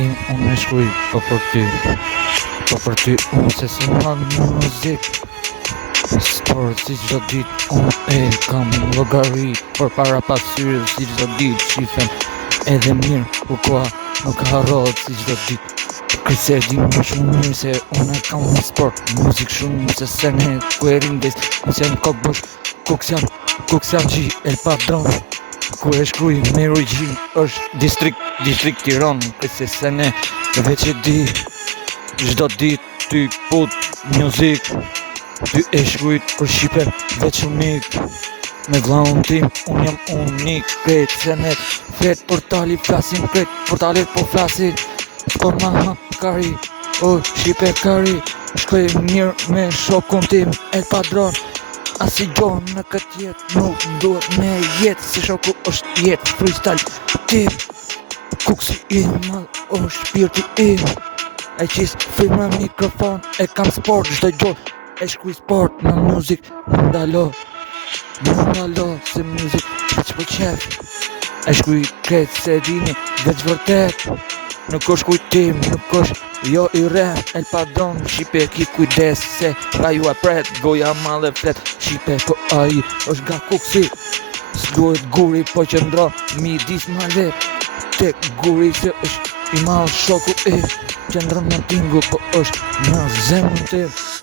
im unë e shkruj po për ty unë se si ma muzik. Por si çdo dit unë e kam llogari për para pasyrë si çdo dit shifem edhe mirë u koha nuk harrohet si çdo dit. Kryse di më shumë mirë se unë kam një sport muzik shumë se se ne ku e rindes unë se në kokë bosh Kuksian G El Padron ku e shkruj me origjin është distrikt Tiran kryse se ne veç e di çdo dit ty put muzik. Ty e shkrujt për Shqipen veç unik. Me vllaun tim unë jam unik. Kret se ne flet portali flasin kret portalet po flasin. Po ma hap kari o Shqipe kari. Shkoj mirë me shokun tim El Padron. Asi gjo në këtë jet nuk duhet me jet. Se shoku është jet freestyle tim. Kuksi i madh o shpirti im. E qis firma mikrofon e kam sport çdo gjo. E shkruj sport në muzik në ndalo se muzik veç po qef. E shkruj kret se dini veç vërtet. Nuk është kujtim, nuk është jo i rap. El Padron Shqipe ki kujdes se ka ju e pret. Goja madhe flet Shqipe po ai është ga kuksi. S'duhet guri po qëndro midis ma lep. Tek guri se është i madh shoku i qëndron në tingu po është në zemrën tim.